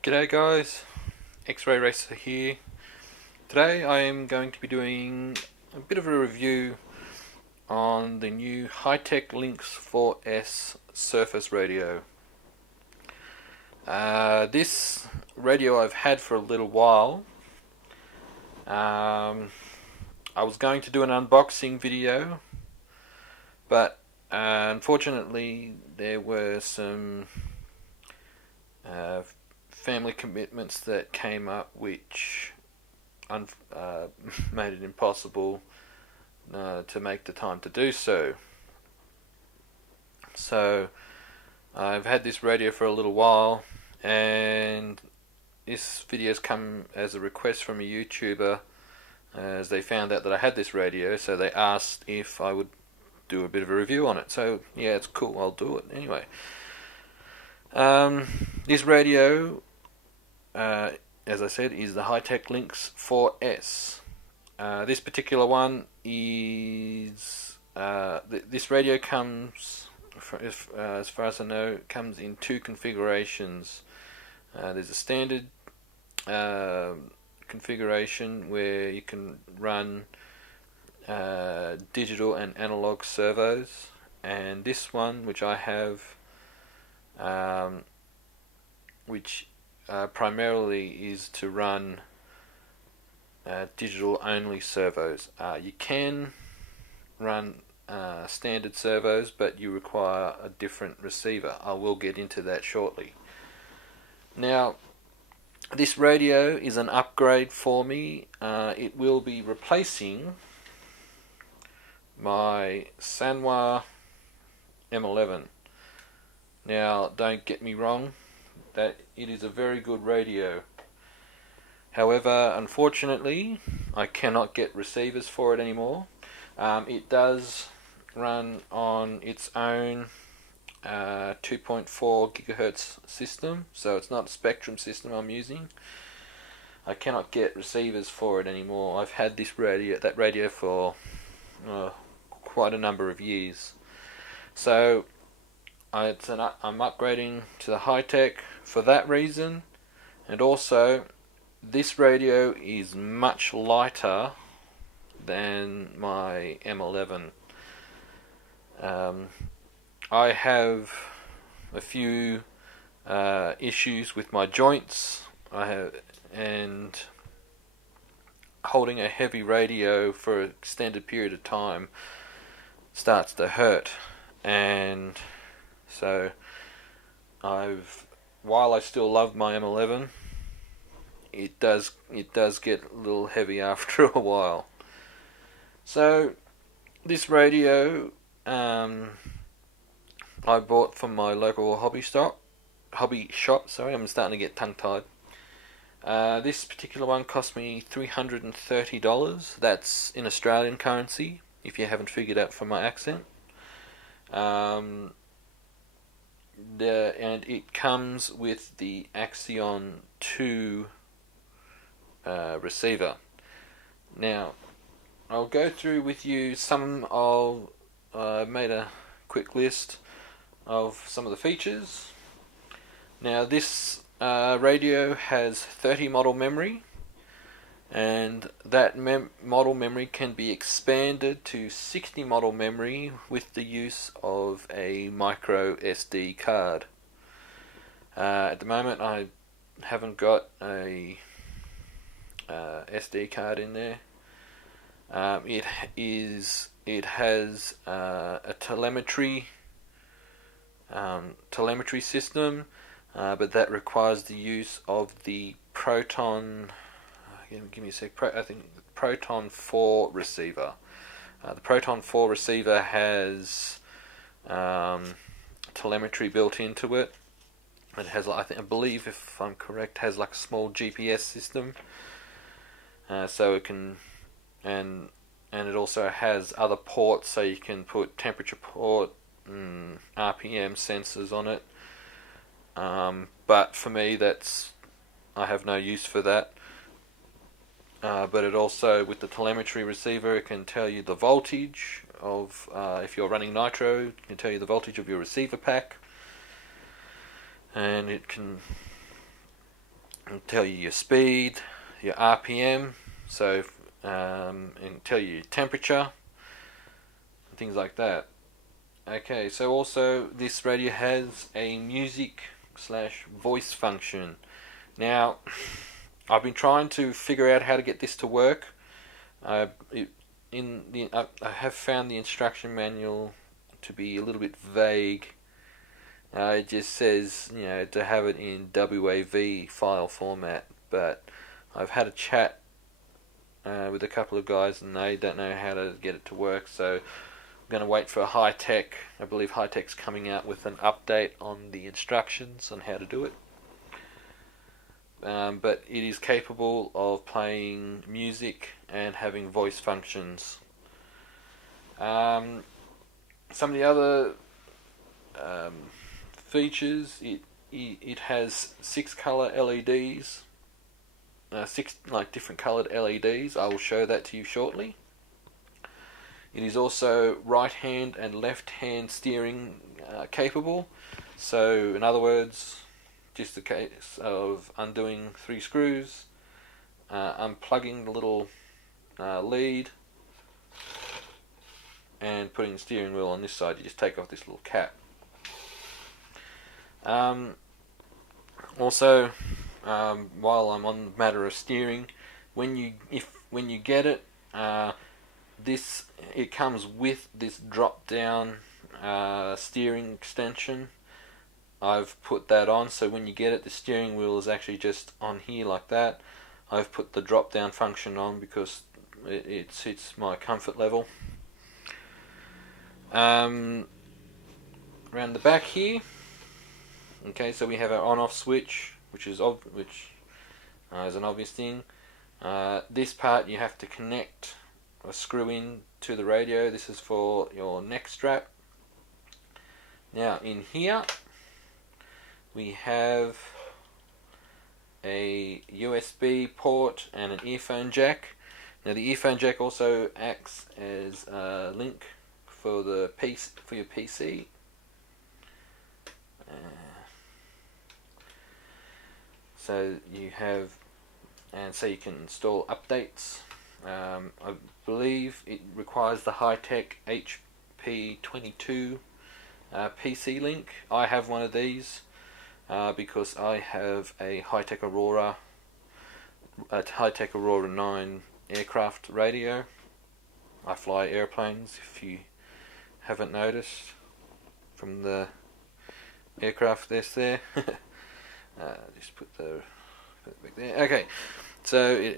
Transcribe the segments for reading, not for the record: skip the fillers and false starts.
G'day guys, X-Ray Racer here. Today I am going to be doing a bit of a review on the new Hitec Lynx 4S surface radio. This radio I've had for a little while. I was going to do an unboxing video, but unfortunately there were some family commitments that came up which made it impossible to make the time to do so. So I've had this radio for a little while, and this video's come as a request from a YouTuber as they found out that I had this radio, so they asked if I would do a bit of a review on it. So yeah, it's cool, I'll do it anyway. This radio, as I said, is the Hitec Lynx 4S. This particular one is this radio comes, as far as I know, comes in two configurations. There's a standard configuration where you can run digital and analog servos, and this one, which I have, which primarily is to run digital only servos. You can run standard servos, but you require a different receiver. I will get into that shortly. Now, this radio is an upgrade for me. It will be replacing my Sanwa M11. Now, don't get me wrong, that it is a very good radio. However, unfortunately, I cannot get receivers for it anymore. It does run on its own 2.4 gigahertz system, so it's not a Spectrum system I'm using. I cannot get receivers for it anymore. I've had that radio for quite a number of years. So I'm upgrading to the Hitec for that reason, and also this radio is much lighter than my M11. I have a few issues with my joints. And holding a heavy radio for an extended period of time starts to hurt, and so while I still love my M11, it does get a little heavy after a while. So this radio I bought from my local hobby shop. Sorry, I'm starting to get tongue-tied. This particular one cost me $330. That's in Australian currency, if you haven't figured out from my accent. And it comes with the Axion 2 receiver. Now, I'll go through with you made a quick list of some of the features. Now, this radio has 30 model memory, and that model memory can be expanded to 60 model memory with the use of a micro SD card. At the moment I haven't got a SD card in there. It has a telemetry system, but that requires the use of the Proton. Give me a sec. I think Proton 4 receiver. The Proton 4 receiver has telemetry built into it. It has, I believe, if I'm correct, has like a small GPS system. So it can, and it also has other ports, so you can put temperature port, RPM sensors on it. But for me, I have no use for that. But it also, with the telemetry receiver, it can tell you the voltage of, if you're running nitro, it can tell you the voltage of your receiver pack, and it can It'll tell you your speed, your RPM, so and tell you your temperature, things like that. Okay, so also this radio has a music / voice function. Now, I've been trying to figure out how to get this to work. I have found the instruction manual to be a little bit vague. It just says, you know, to have it in WAV file format, but I've had a chat with a couple of guys and they don't know how to get it to work, so I'm going to wait for Hitec. I believe Hitec's coming out with an update on the instructions on how to do it. But it is capable of playing music and having voice functions. Some of the other features, it has 6 color LEDs, 6 different colored LEDs. I will show that to you shortly. It is also right hand and left hand steering capable. So in other words, just a case of undoing 3 screws, unplugging the little lead, and putting the steering wheel on this side. You just take off this little cap. Also, while I'm on the matter of steering, when you get it, it comes with this drop down steering extension. I've put that on, so when you get it, the steering wheel is actually just on here like that. I've put the drop down function on because it suits my comfort level. Around the back here, okay, so we have our on-off switch, which is an obvious thing. This part you have to connect or screw in to the radio. This is for your neck strap. Now in here we have a USB port and an earphone jack. Now the earphone jack also acts as a link for your PC. So you have, and so you can install updates. I believe it requires the Hitec HP22 PC link. I have one of these because I have a Hitec Aurora 9 aircraft radio. I fly airplanes, if you haven't noticed from the aircraft that's there. Just put it back there. Okay, so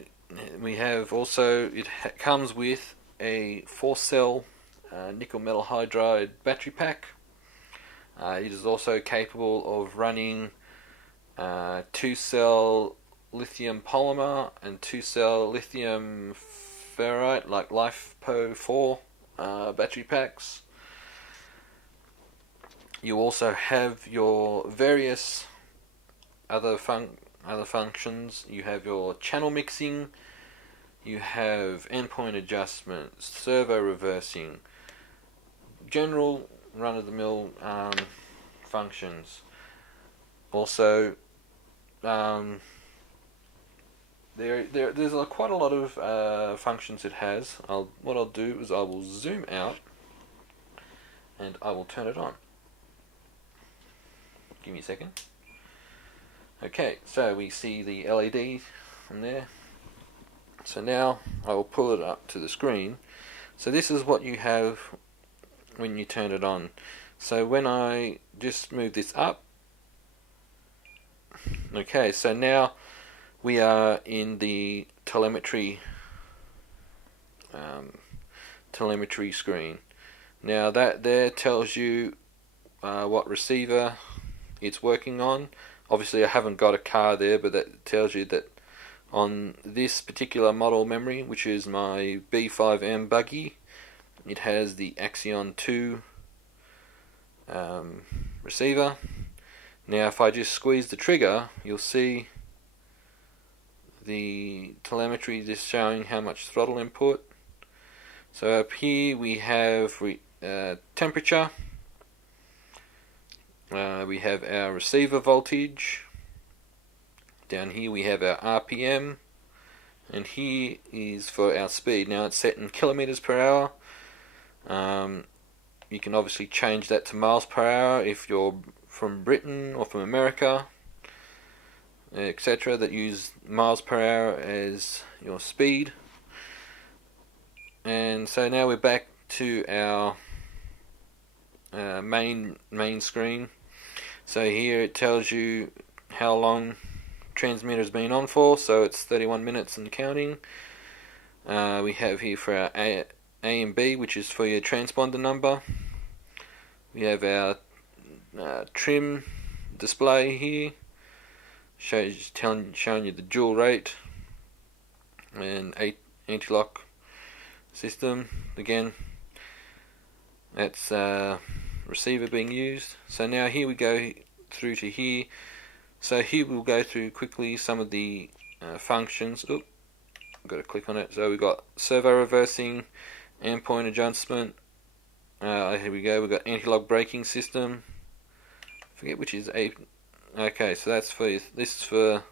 we have also, it comes with a 4-cell nickel metal hydride battery pack. It is also capable of running 2-cell lithium polymer and 2-cell lithium ferrite, like LiFePO4 battery packs. You also have your various other functions. You have your channel mixing, you have endpoint adjustments, servo reversing, general run-of-the-mill functions. Also, there's quite a lot of functions it has. What I'll do is I will zoom out and I will turn it on. Give me a second. Okay, so we see the LED from there. So now I will pull it up to the screen. So this is what you have when you turn it on. So when I just move this up, okay, so now we are in the telemetry screen. Now that there tells you what receiver it's working on. Obviously I haven't got a car there, but that tells you that on this particular model memory, which is my B5M buggy, it has the Axion 2 receiver. Now if I just squeeze the trigger, you'll see the telemetry just showing how much throttle input. So up here we have temperature, we have our receiver voltage, down here we have our RPM, and here is for our speed. Now it's set in kilometers per hour. You can obviously change that to miles per hour if you're from Britain or from America, etc., that use miles per hour as your speed. And so now we're back to our main screen. So here it tells you how long transmitter has been on for, so it's 31 minutes and counting. We have here for our A and B, which is for your transponder number. We have our trim display here, showing you the dual rate and anti-lock system. Again, that's receiver being used. So now here we go through to here. So here we'll go through quickly some of the functions. Oop, got to click on it. So we've got servo reversing, endpoint adjustment. Here we go. We've got anti-lock braking system. Forget which is a. Okay, so that's for this is for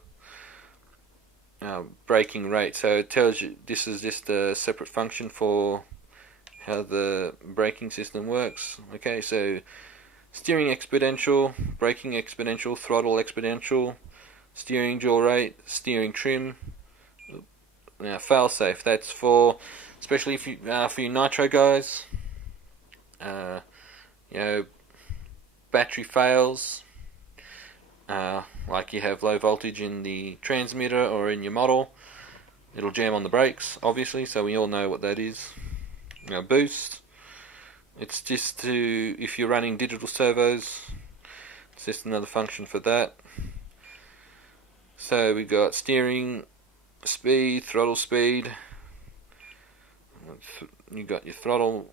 braking rate. So it tells you this is just a separate function for how the braking system works. Okay, so steering exponential, braking exponential, throttle exponential, steering dual rate, steering trim. Now failsafe, that's for especially if you for your nitro guys. You know, battery fails, like you have low voltage in the transmitter or in your model, it'll jam on the brakes, obviously, so we all know what that is. Now boost, it's just to, if you're running digital servos, it's just another function for that. So we got steering speed, throttle speed, you got your throttle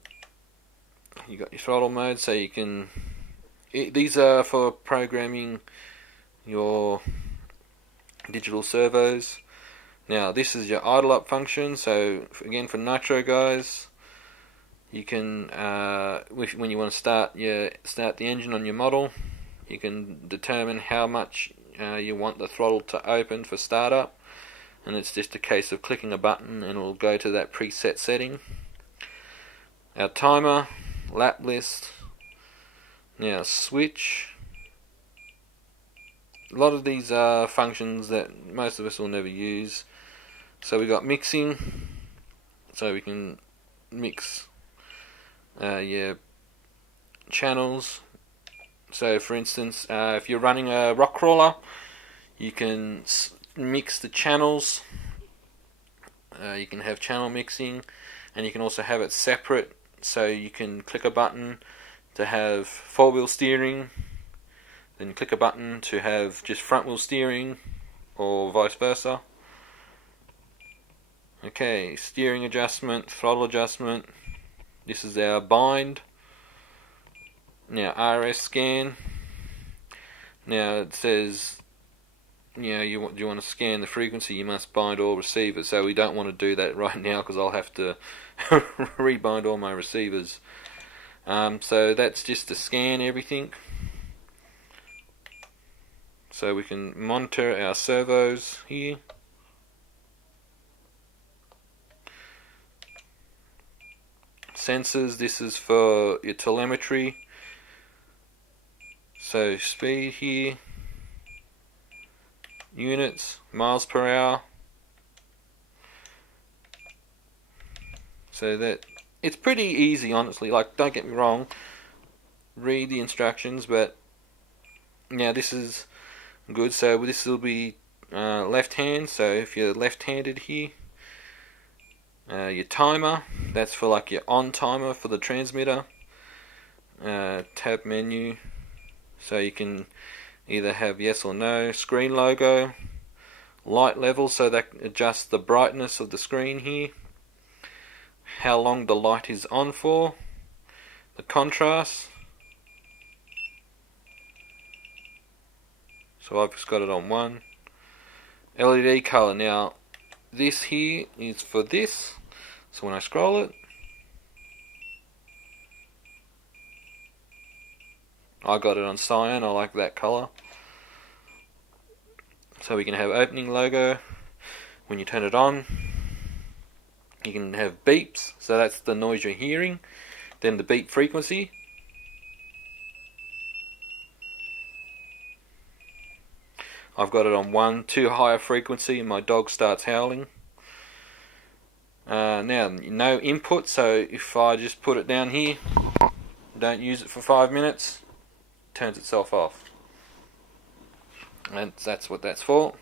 mode, so you can, these are for programming your digital servos. Now this is your idle up function, so again for nitro guys, you can when you want to start the engine on your model, you can determine how much you want the throttle to open for startup, and it's just a case of clicking a button and it will go to that preset setting. Our timer, lap list, now switch. A lot of these are functions that most of us will never use. So we got mixing, so we can mix your channels. So for instance, if you're running a rock crawler, you can mix the channels. You can have channel mixing, and you can also have it separate, so you can click a button to have four-wheel steering, then click a button to have just front-wheel steering, or vice versa. Okay, steering adjustment, throttle adjustment. This is our bind. Now RS scan. Now it says, you know, you want to scan the frequency, you must bind all receivers. So we don't want to do that right now because I'll have to rebind all my receivers. So that's just to scan everything. So we can monitor our servos here. Sensors, this is for your telemetry. So speed here, units, miles per hour. So that it's pretty easy, honestly. Like, don't get me wrong, read the instructions, but yeah, this is good. So this will be left hand. So if you're left-handed here, your timer, that's for like your on timer for the transmitter. Tab menu, so you can either have yes or no. Screen logo, light level, so that adjusts the brightness of the screen here. How long the light is on for. The contrast, so I've just got it on 1. LED color, now this here is for this, so when I scroll it, I got it on cyan, I like that color. So we can have opening logo when you turn it on. You can have beeps, so that's the noise you're hearing. Then the beep frequency. I've got it on 1 too high a frequency and my dog starts howling. Now, no input, so if I just put it down here, don't use it for 5 minutes, it turns itself off. And that's what that's for.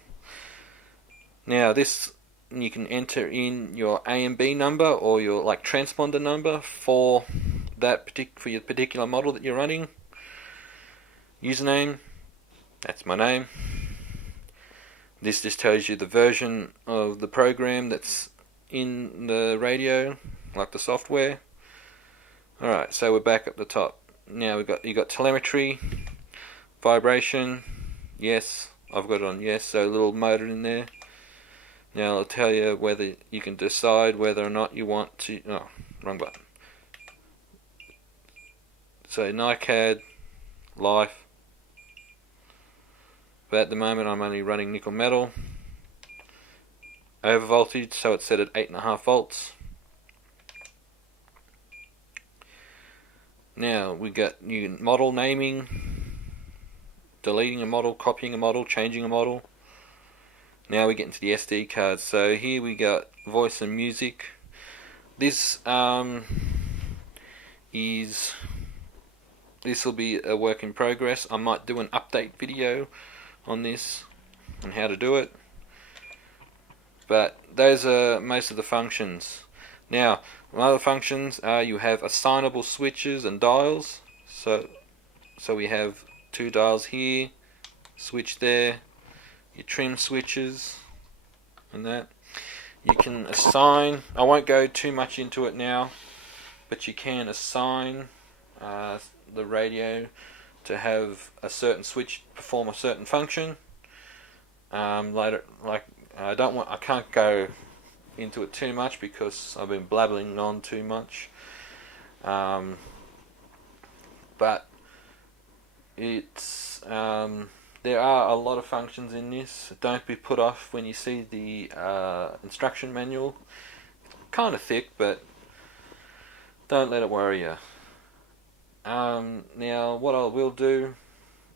Now this, you can enter in your A and B number or your transponder number for that for your particular model that you're running. Username, that's my name. This just tells you the version of the program that's in the radio, like the software. Alright, so we're back at the top. Now you got telemetry, vibration, yes, I've got it on yes, so a little motor in there. Now it'll tell you whether you can decide whether or not you want to, oh, wrong button. So NiCad, life. But at the moment I'm only running nickel metal. Over voltage, so it's set at 8.5 volts. Now we got new model naming, deleting a model, copying a model, changing a model. Now we get into the SD cards. So here we got voice and music. This will be a work in progress. I might do an update video on this and how to do it. But those are most of the functions. Now, one of the functions are you have assignable switches and dials. So we have 2 dials here, switch there, your trim switches, and that. You can assign, I won't go too much into it now, but you can assign the radio to have a certain switch perform a certain function. Later, I can't go into it too much because I've been blabbering on too much. But it's there are a lot of functions in this. Don't be put off when you see the instruction manual. It's kind of thick, but don't let it worry you. Now what I will do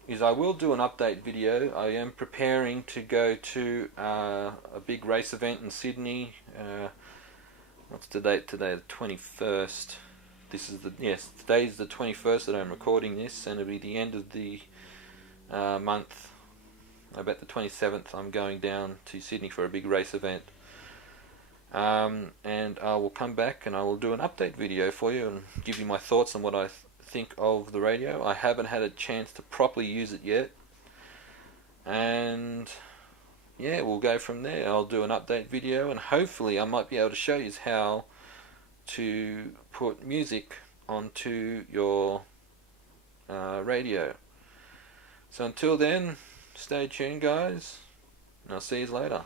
is I will do an update video. I am preparing to go to a big race event in Sydney. What's the date today? The 21st. Today's the 21st that I'm recording this, and it'll be the end of the month. About the 27th I'm going down to Sydney for a big race event. And I will come back and I will do an update video for you and give you my thoughts on what I think of the radio. I haven't had a chance to properly use it yet, and yeah, we'll go from there. I'll do an update video and hopefully I might be able to show you how to put music onto your radio. So until then, stay tuned guys, and I'll see you later.